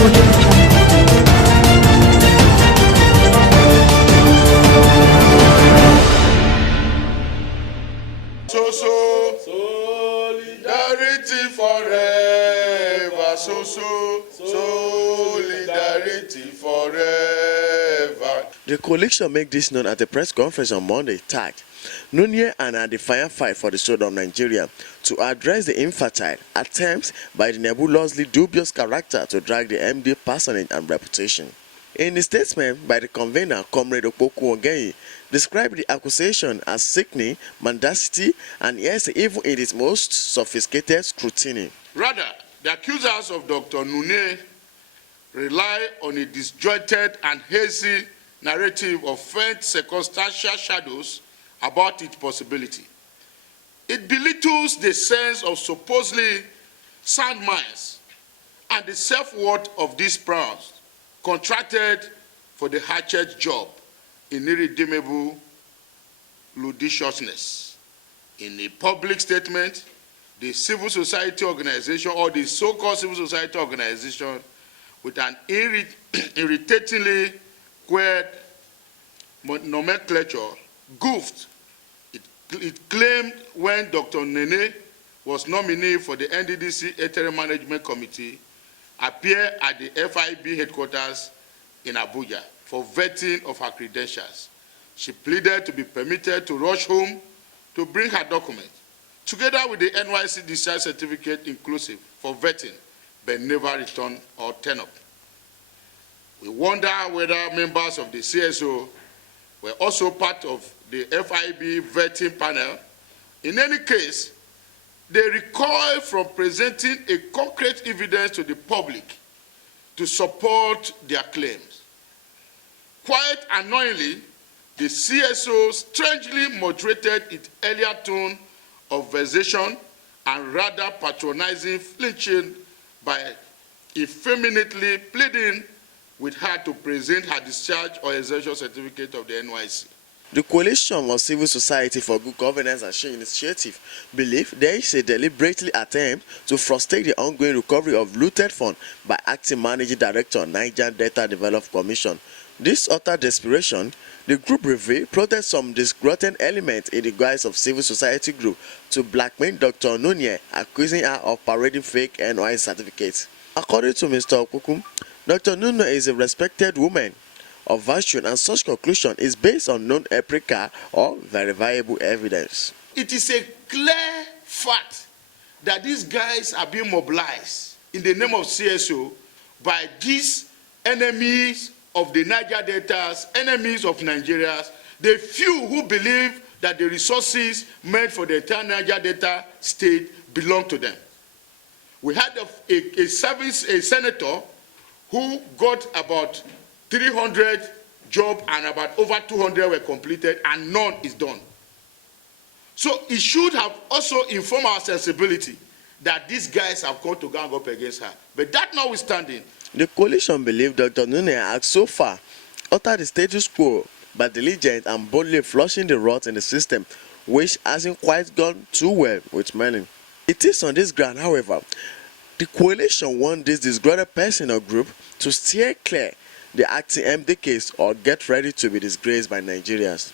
Solidarity forever. Solidarity forever. The coalition made this known at a press conference on Monday, tagged Nunieh and a defiant fight for the soul of Nigeria to address the infantile attempts by the nebulously dubious character to drag the MD personage and reputation. In the statement by the convener, Comrade Ogenyi described the accusation as sickening, mendacity, and hearsay even in its most sophisticated scrutiny. Rather, the accusers of Dr. Nunieh rely on a disjointed and hazy narrative of faint circumstantial shadows about its possibility. It belittles the sense of supposedly sound minds and the self-worth of these pros contracted for the hatchet job in irredeemable ludicrousness. In a public statement, the civil society organization, or the so-called civil society organization, with an irritatingly queer nomenclature, goofed. It claimed when Dr. Nunieh was nominee for the NDDC Interim Management Committee, appeared at the FIB headquarters in Abuja for vetting of her credentials. She pleaded to be permitted to rush home to bring her documents, together with the NYSC Certificate inclusive, for vetting, but never returned or turned up. We wonder whether members of the CSO were also part of the FIB vetting panel. In any case, they recoil from presenting a concrete evidence to the public to support their claims. Quite annoyingly, the CSO strangely moderated its earlier tone of vexation and rather patronizing flinching by effeminately pleading with her to present her discharge or exertion certificate of the NYSC. The Coalition of Civil Society for Good Governance and Change Initiative believe there is a deliberately attempt to frustrate the ongoing recovery of looted funds by acting managing director Niger-Delta Development Commission. This utter desperation, the group revealed plotted some disgruntled elements in the guise of civil society group to blackmail Dr. Nunieh, accusing her of parading fake NYSC certificates. According to Mr. Okpokwu, Dr. Nunieh is a respected woman of virtue, and such conclusion is based on known empirical or verifiable evidence. It is a clear fact that these guys are being mobilized in the name of CSO by these enemies of the Niger Deltas, enemies of Nigerians, the few who believe that the resources meant for the entire Niger Delta state belong to them. We had a senator who got about 300 jobs and about over 200 were completed and none is done. So it should have also informed our sensibility that these guys have come to gang up against her. But that notwithstanding, the coalition believed Dr. Nunieh had so far altered the status quo by diligent and boldly flushing the rot in the system, which hasn't quite gone too well with many. It is on this ground, however, the coalition wants this disgruntled person or group to steer clear the acting MD case or get ready to be disgraced by Nigerians.